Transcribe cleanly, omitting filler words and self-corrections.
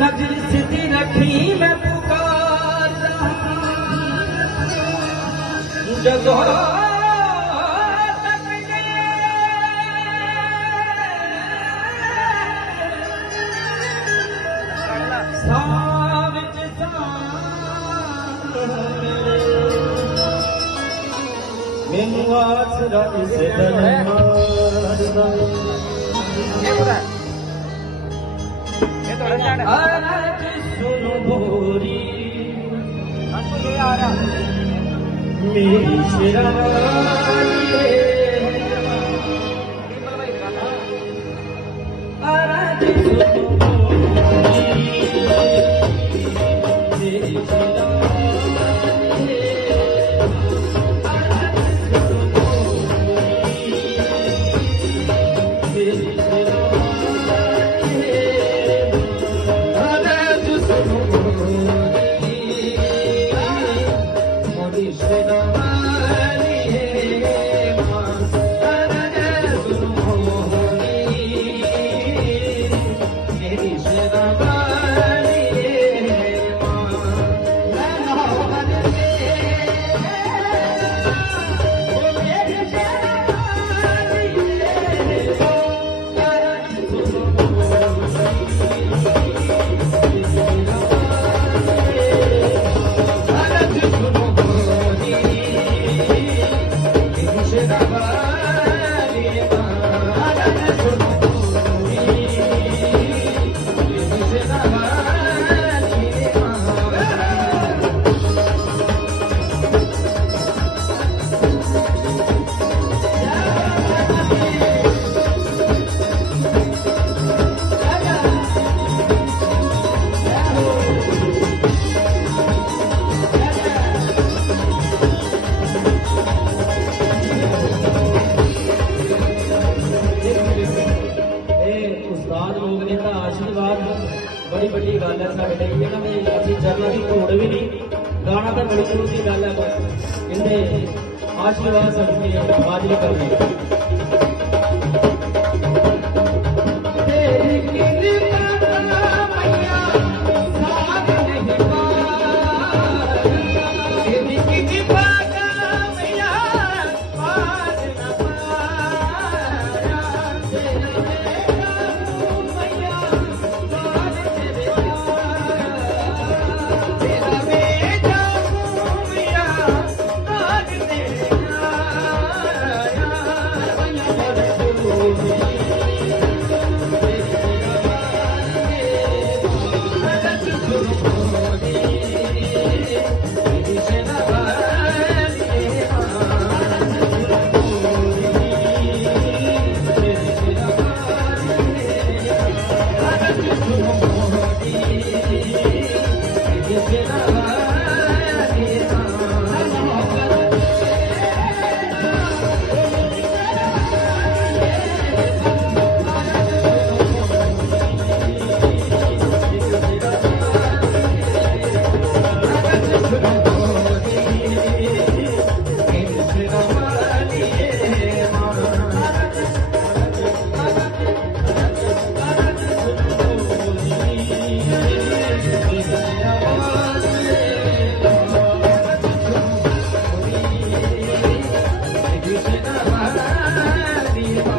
नजर सीधी रखी मैं पुकार जगो मैनू आसरा इस दरबार दा अरज सुनो भोरी मेरी शिरानी अरज सुनो भोरी मेरी बड़ी बड़ी गल है साढ़े लिए ना अभी चरणों की धूड़ भी नहीं गाना तो बड़ी दूर की गल है बस इन्हें आशीर्वाद सबके हाजिरी करनी